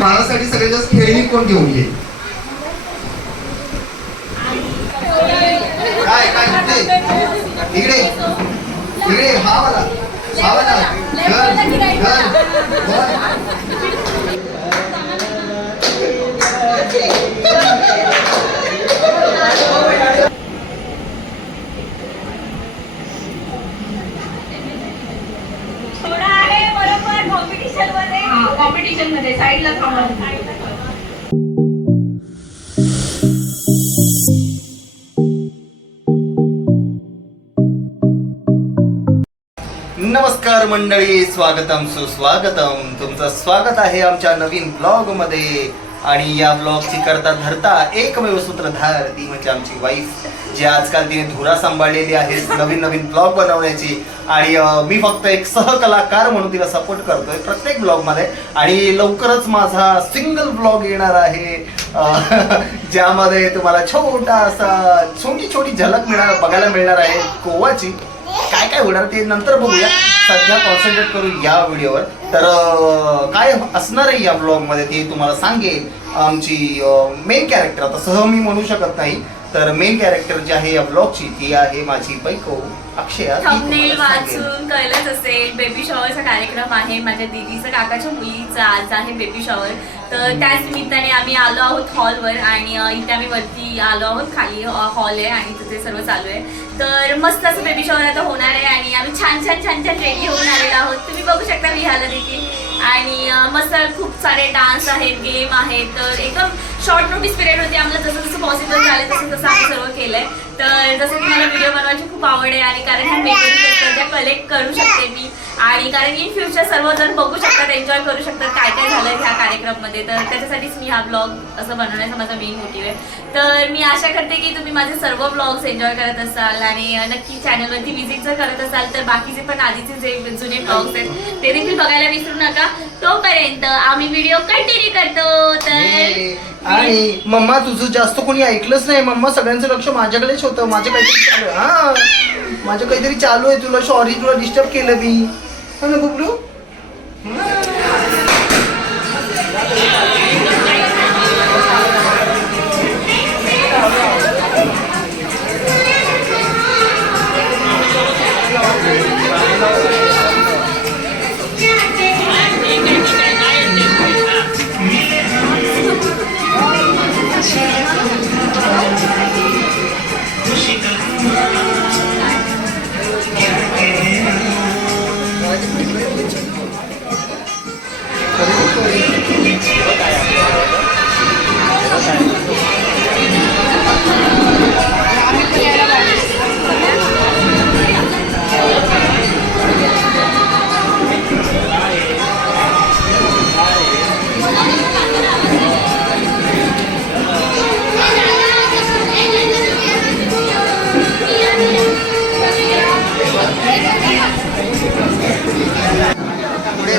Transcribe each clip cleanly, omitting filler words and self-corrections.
बाळासाठी सगळ्यात जास्त खेळणी कोण घेऊन येईल? काय काय इकडे इकडे हा वाला कॉम्पिटिशन मध्ये साईडला थांबा. नमस्कार मंडळी, स्वागतम सुस्वागतम. तुमचं स्वागत आहे आमच्या नवीन ब्लॉग मध्ये. आणि या ब्लॉगची करता धरता एकमेव सूत्रधार ती म्हणजे आमची वाईफ, जी आजकाल तिने धुरा सांभाळलेली आहे नवीन नवीन ब्लॉग बनवण्याची. आणि मी फक्त एक सहकलाकार म्हणून तिला सपोर्ट करतोय प्रत्येक ब्लॉग मध्ये. आणि लवकरच माझा सिंगल ब्लॉग येणार आहे ज्यामध्ये तुम्हाला छोटी छोटी झलक बघायला मिळणार आहे गोवाची. काय काय होणार ते नंतर बघूया, सध्या कॉन्सन्ट्रेट करू या व्हिडिओवर. तर काय असणार आहे या ब्लॉग मध्ये ते तुम्हाला सांगेल आमची मेन कॅरेक्टर. आता सह मी म्हणू शकत नाही, तर मेन कॅरेक्टर जी आहे या ब्लॉगची ती आहे माझी बायको अक्षया. थंबनेल वाचून कळलंच असेल, बेबी शॉवरचा कार्यक्रम आहे. माझ्या दीदीचा काकाच्या मुलीचा आज आहे बेबी शॉवर. तर त्याच निमित्ताने आम्ही आलो आहोत हॉलवर. आणि इथे आम्ही वरती आलो आहोत, खाली हॉल आहे आणि तिथे सर्व चालू आहे. तर मस्त असं बेबी शॉवर आता होणार आहे. आणि आम्ही छान छान छान छान रेडी होऊन आलेलो आहोत. तुम्ही बघू शकता विहाला देखील. आणि मस्त खूप सारे डान्स आहेत, गेम आहेत. तर एकदम शॉर्ट नोटीस पिरियड होती. आम्हाला जसं जसं पॉसिबल झालं तसं आम्ही सर्व केलंय. तर जसं की मला व्हिडिओ बनवायची खूप आवड आहे. आणि कारण ह्या मेमरीज असतात त्या कलेक्ट करू शकते मी. आणि कारण इन फ्युचर सर्वजण बघू शकतात, एन्जॉय करू शकतात काय काय झालं ह्या कार्यक्रममध्ये. तर त्याच्यासाठीच मी हा ब्लॉग असं बनवण्याचा माझा मेन मोटिव्ह आहे. तर मी आशा करते की तुम्ही माझे सर्व ब्लॉग्स एन्जॉय करत असाल. आणि नक्की चॅनलवरती व्हिजिट जर करत असाल तर बाकीचे पण आधीचे जे जुने ब्लॉग्स आहेत ते देखील बघायला विसरू नका. तोपर्यंत आम्ही व्हिडिओ कंटिन्यू करतो. तर आणि मम्मा तुझं जास्त कोणी ऐकलंच नाही. मम्मा सगळ्यांचं लक्ष माझ्याकडेच होतं. माझं काहीतरी चालू आहे. हा, माझं काहीतरी चालू आहे. तुला सॉरी, तुला डिस्टर्ब केलं मी. हो ना बबलू?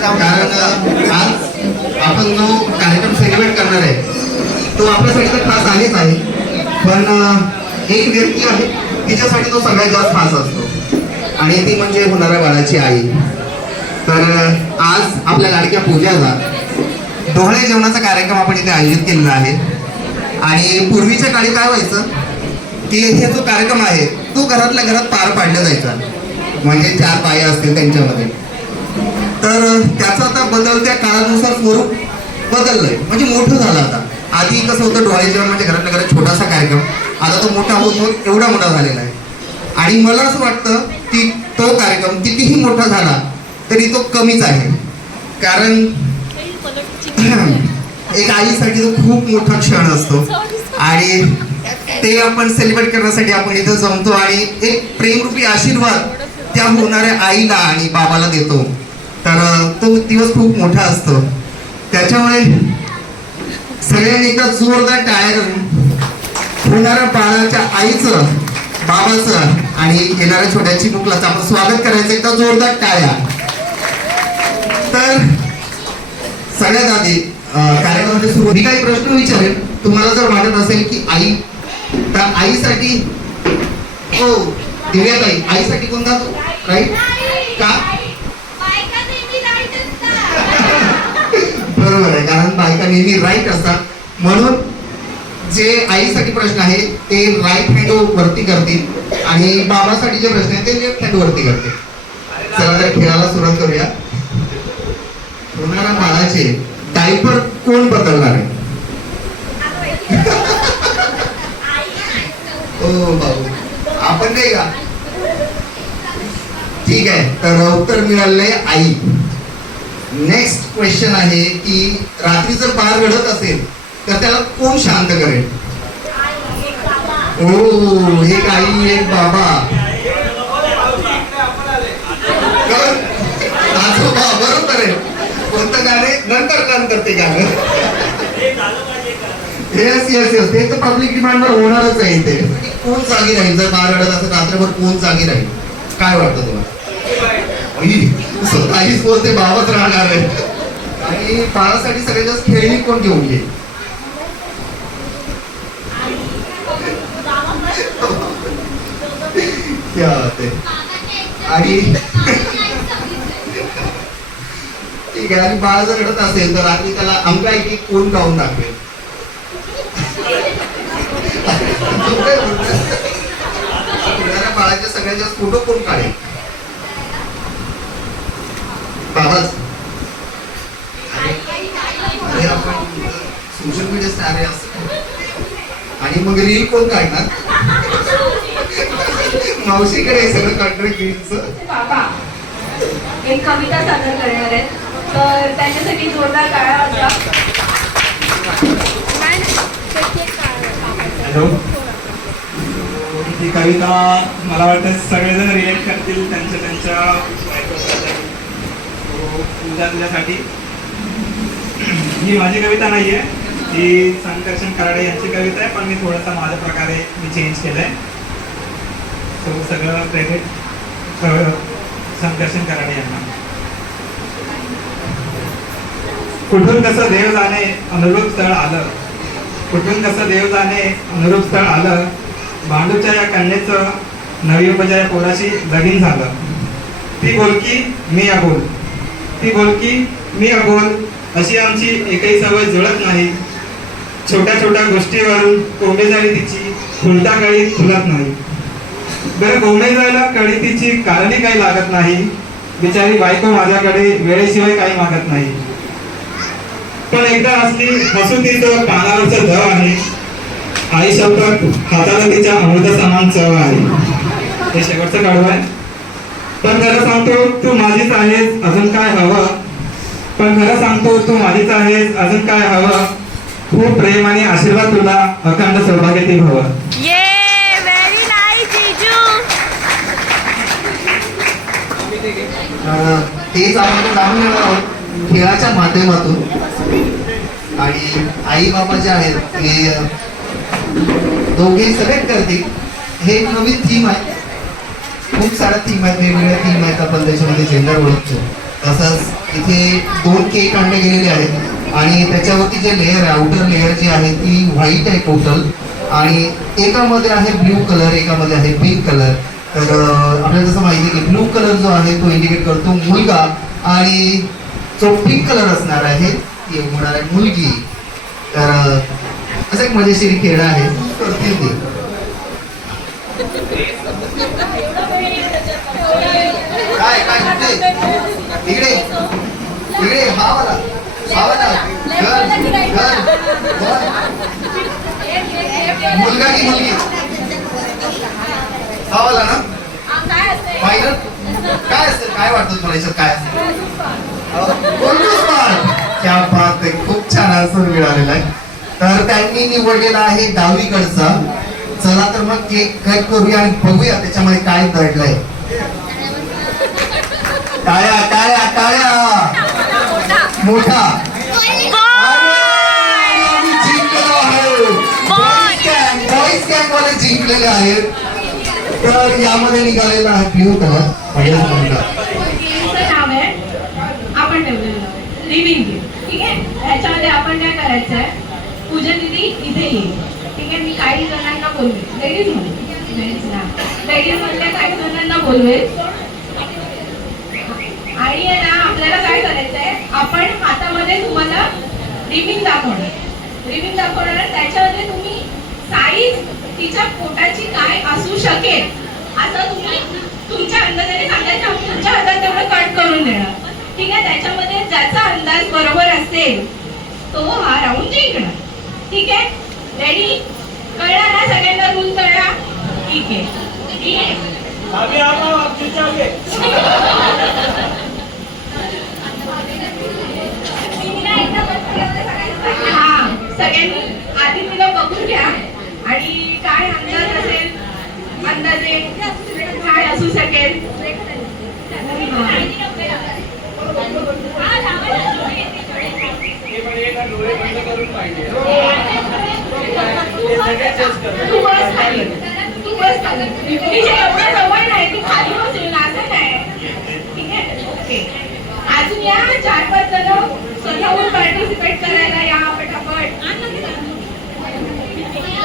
कारण आज आपण जो कार्यक्रम सेलिब्रेट करणार आहे तो आपल्यासाठी तर खास आहेच आहे, पण एक व्यक्ती आहे तिच्यासाठी तो सगळ्यात जास्त खास असतो. आणि ती म्हणजे होणाऱ्या बाळाची आई. तर आज आपल्या लाडक्या पूजाचा डोहाळे जेवणाचा कार्यक्रम आपण इथे आयोजित केलेला आहे. आणि पूर्वीच्या काळी काय व्हायचं की हे जो कार्यक्रम आहे तो घरातल्या घरात पार पाडला जायचा, म्हणजे 4 पाया असतील त्यांच्यामध्ये. तर त्याचा आता बदलत्या काळानुसार स्वरूप बदललंय, म्हणजे मोठं झालं. आता आधी कसं होतं, डोहाळे जेवण म्हणजे घरातल्या घरात छोटासा कार्यक्रम, आता तो मोठा होत होत एवढा मोठा झालेला आहे. आणि मला असं वाटतं की तो कार्यक्रम कितीही मोठा झाला तरी तो कमीच आहे. कारण एक आईसाठी तो खूप मोठा क्षण असतो. आणि ते आपण सेलिब्रेट करण्यासाठी आपण इथं जमतो. आणि एक प्रेमरूपी आशीर्वाद त्या होणाऱ्या आईला आणि बाबाला देतो. तर तो दिवस खूप मोठा असतो. त्याच्यामुळे सगळ्यांनी एकदा जोरदार टाळ्या करून होणाऱ्या बाळाच्या आईचं, बाबाचं आणि येणाऱ्या छोट्याची मुलाचं आपण स्वागत करायचं. एकदा जोरदार टाळ्या. तर सगळ्यात आधी कार्यक्रमाच्या सुरुवाती काही प्रश्न विचारेल. तुम्हाला जर वाटत असेल की आई, तर आईसाठी दिव्याताई आईसाठी कोणता राईट का? बरोबर आहे, कारण बायका नेहमी राईट असतात. म्हणून जे आईसाठी प्रश्न आहे ते राईट हँड वरती करतील आणि बाबासाठी जे प्रश्न आहे ते लेफ्ट हँड वरती करतील. चला तर खेळायला सुरुवात करूया. होणाऱ्या बाळाचे डायपर कोण बदलणार आहे? ओ भाऊ, आपण नाही का? ठीक आहे, तर उत्तर मिळालंय आई. नेक्स्ट क्वेश्चन आहे की रात्री जर बाळ रडत असेल तर त्याला कोण शांत करेल? ओ, एक आई एक बाबा. आजोबा, बरोबर आहे. कोणतं गाणे? नंतर ते गाणं. येस येस येस, ते तर पब्लिक डिमांडवर होणारच आहे. ते कोण जागी राहील जर बाळ रडत असेल रात्रभर? कोण जागी राहील? काय वाटतं तुम्हाला? स्वतःहीच बोलते बाबाच राहणार आहे. आणि बाळासाठी सगळ्यात जास्त खेळणी कोण घेऊन येईल? क्या बात आहे. आणि ठीक आहे, आणि बाळ जर रडत असेल तर रात्री त्याला अंगाईकी कोण गाऊन दाखवेल? बाळाचे सगळ्यात जास्त फोटो कोण काढेल? बाबाच. अरे आपण सोशल मीडिया स्टार आहे असं. आणि मग रील कोण काढणार? मावशीकडे आहे सगळं कंटेंट रीलचं. बाबा एक कविता सादर करणार आहेत, तर त्याच्यासाठी जोरदार टाळ्या वाजवा. हॅलो, ही कविता मला वाटतं सगळेजण रिलेट करतील त्यांच्या तुझ्यासाठी. ही माझी कविता नाहीये, ही संकर्षण कराडे यांची कविता आहे, पण मी थोडासा माझ्या प्रकारे चेंज केलंय. सगळं क्रेडिट संकर्षण कराडे यांना. कुठून कसं देव जाणे अनुरूप स्थळ आलं, कुठून कसं देव जाणे अनुरूप स्थळ आलं, भांडूच्या या कन्येचं नवी उपजया पोराशी लगीन झालं. ती बोलकी मी अबोल, ती बोलकी मी अबोल, अशी आमची एकही सवय जुळत नाही. छोट्या छोट्या गोष्टीवरून कोंबे जाळी तिची खुलता कळी खुलत नाही. बरं, कोंबे जायला कळी तिची कारणी काही लागत नाही. बिचारी बायको माझ्याकडे वेळेशिवाय काही मागत नाही. पण एकदा असली हसूतीचं पानावरचं दव आहे, आई शपथ हाताला तिच्या अमृत समान चव आहे. हे शेवटचं काढू आहे. पण खरं सांगतो तू माझीच आहेस, अजून काय हवं? पण खरं सांगतो तू माझीच आहेस, अजून काय हवं? खूप प्रेम आणि आशीर्वाद तुला अखंड सौभाग्यातील हवं. तेच आपण जाणून घेणार आहोत खेळाच्या माध्यमातून. आणि आई बाबा जे आहेत ते दोघे सिलेक्ट करतील. हे एक नवीन थीम आहे. खूप साऱ्या थीम आहेत, वेगवेगळ्या थीम आहेत. आपण त्याच्यामध्ये जेंडर ओळखतो. तसंच इथे 2 केक आणले गेलेले आहेत आणि त्याच्यावरती जे लेअर आहे, आउटर लेअर जी आहे ती व्हाईट आहे टोटल. आणि एकामध्ये आहे ब्ल्यू कलर, एकामध्ये आहे पिंक कलर. तर आपल्याला जसं माहिती आहे की ब्लू कलर जो आहे तो इंडिकेट करतो मुलगा आणि जो पिंक कलर असणार आहे ती होणार आहे मुलगी. तर असं एक मजेशीर खेळ आहे, करतील ते. काय काय इकडे इकडे हा वाला मुलगा की मुलगी? हा वाला ना फायनल. काय असेल, काय वाटतं तुम्हाला याच्यात काय असेल? क्या बात आहे, खूप छान आन्सर मिळालेला आहे. तर त्यांनी निवडलेला आहे डावीकडचा. चला तर मग केक कट करूया आणि बघूया त्याच्यामध्ये काय दडलंय. टाळ्या टाळ्या टाळ्या मोठा. जिंकलेलो आहे, बॉईज कॅम्प वाले जिंकलेले आहेत. तर यामध्ये निघालेला आहे ब्ल्यू कलर. नाव आहे आपण ठेवलेलं लिव्हिंग गिफ्ट. ठीक आहे, ह्याच्यामध्ये आपण काय करायचं आहे, पूजा दिदी इथे येईल. ठीक आहे, मी काही जणांना बोलवेल, लेडीज मधल्या काही जणांना बोलवेल. आणि ना आपल्याला काय करायचंय, आपण हातामध्ये तुम्हाला रिबिन दाखवणार त्याच्यामध्ये तुम्ही साईज तिच्या पोटाची काय असू शकेल असं तुम्ही तुमच्या अंदाजाने सांगायचं, आम्ही तुमच्या हातात तेवढं कट करून देणार. ठीक आहे, त्याच्यामध्ये ज्याचा अंदाज बरोबर असेल तो हा राऊंड जिंकणार. ठीक आहे, रेडी? कळला ना सगळ्यांना रूल? कळला? ठीक आहे. ठीक आहे, हा सगळ्यांनी आधी तिला बघून घ्या आणि काय अंदाज असेल, अंदाजे काय असू शकेल. तू बस खाली, तू बस खाली. तिच्या एवढं जवळ नाही, ती खाली बसून असं काय. ठीक आहे, ओके. अजून या 4-5 जण स्वतःहून पार्टिसिपेट करायला या पटापट.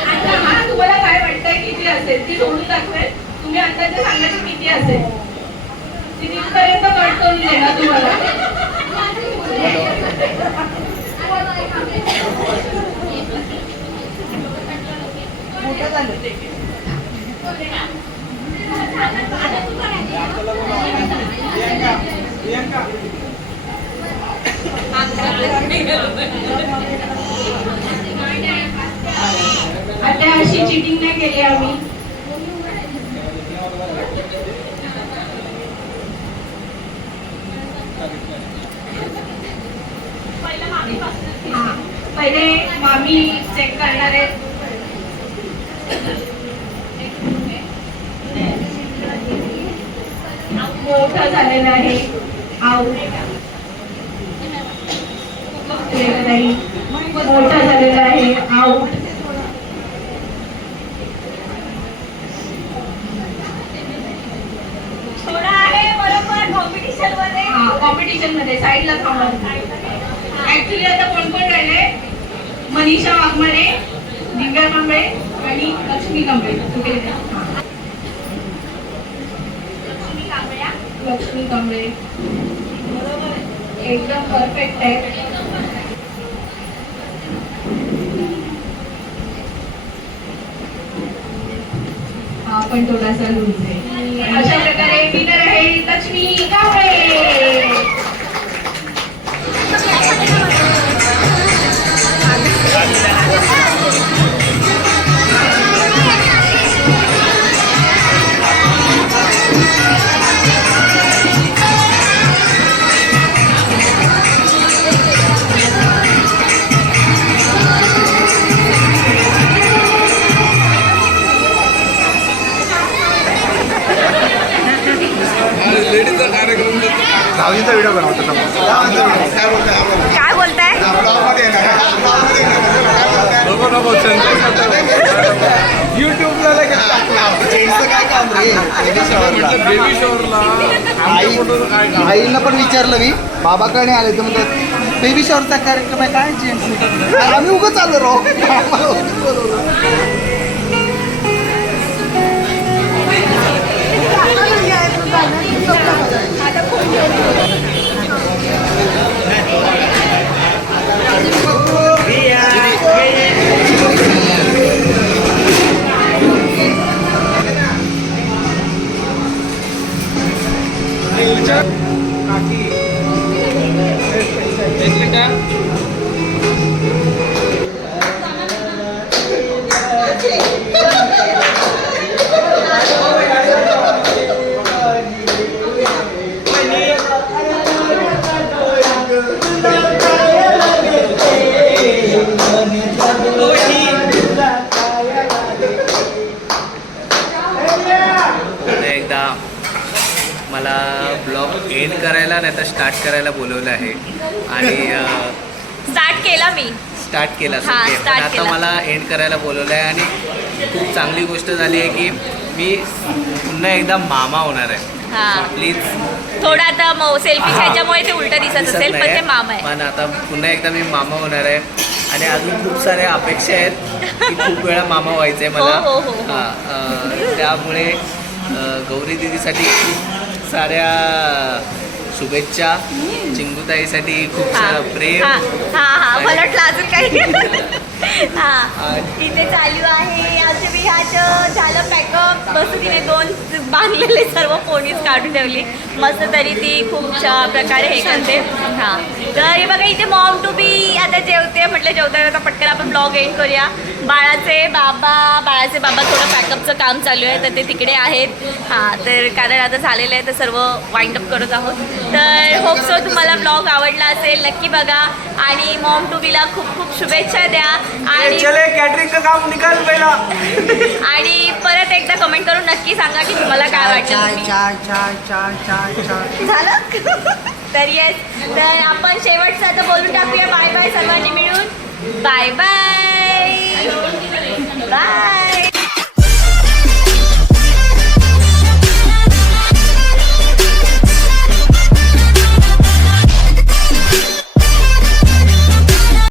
आता हा तुम्हाला काय वाटतंय किती असेल ती सोडून दाखवेल. तुम्ही अंदाजे सांगायचं किती असेल. ती तिथपर्यंत कट करून देणार तुम्हाला. आता अशी चिटिंग नाही केली आम्ही. पहिले मामी चेक करणार आहेत. मोठं झालेलं आहे आऊट. मोठं झालेलं आहे आऊट. थोडा आहे बरोबर कॉम्पिटिशन मध्ये साईडला थांबा. ऍक्च्युली आता कोण कोण राहिले? मनीषा वाघमारे, दिव्या कांबळे आणि लक्ष्मी कांबळे. कुठे गेले? लक्ष्मी कांबळे एकदम परफेक्ट आहे. हा पण थोडासा लूज आहे. अशा प्रकारे विनर आहे लक्ष्मी कांबळे. गावीचा व्हिडिओ बनवतो काय बोलताय? युट्यूबला बेबी शॉवरला आईला पण विचारलं मी, बाबाकडे आले तर म्हणतात बेबी शॉवरचा कार्यक्रम आहे काय जेंट्स. आम्ही उगं चाललो राहू. एकदा मला ब्लॉग एंड करायला नाही तर स्टार्ट करायला बोलवलं आहे आणि स्टार्ट केला मी. स्टार्ट केला हा, पण start आता केला. मला एंड करायला बोलवलं आहे आणि खूप चांगली गोष्ट झाली आहे की मी पुन्हा एकदा मामा होणार आहे. हा, प्लीज थोडा आता सेल्फी ह्याच्यामुळे ते उलट दिसत असेल पण ते मामा आहे. पण आता पुन्हा एकदा मी मामा होणार आहे आणि अजून खूप साऱ्या अपेक्षा आहेत की खूप वेळा मामा व्हायचं आहे मला. हो, हो, हो. त्यामुळे गौरी दिदीसाठी खूप साऱ्या शुभेच्छा चिंगूताईसाठी खूप सारं प्रेम हा हा हा मला वाटलं अजून काही हा इथे चालू आहे आमच्या विहाचं झालं पॅकअप मस्त तिने 2 बांधलेले सर्व पोणीच काढून ठेवली मस्त तरी ती खूप प्रकारे हे करते हां तर हे बघा इथे मॉम टू बी आता जेवते म्हटलं जेवता पटकन आपण ब्लॉग एंड करूया बाळाचे बाबा थोडं पॅकअपचं काम चालू आहे तर ते तिकडे आहेत हां तर कारण आता झालेलं आहे तर सर्व वाइंड अप करत आहोत तर होप सो तुम्हाला ब्लॉग आवडला असेल नक्की बघा आणि मॉम टू बीला खूप खूप शुभेच्छा द्या आणि कॅटरिंगचं काम निकाल पहिला आणि परत एकदा कमेंट करून नक्की सांगा की तुम्हाला काय वाटतं झालं तर येस तर आपण शेवटचं आता बोलून टाकूया बाय बाय सर्वांनी मिळून बाय बाय बाय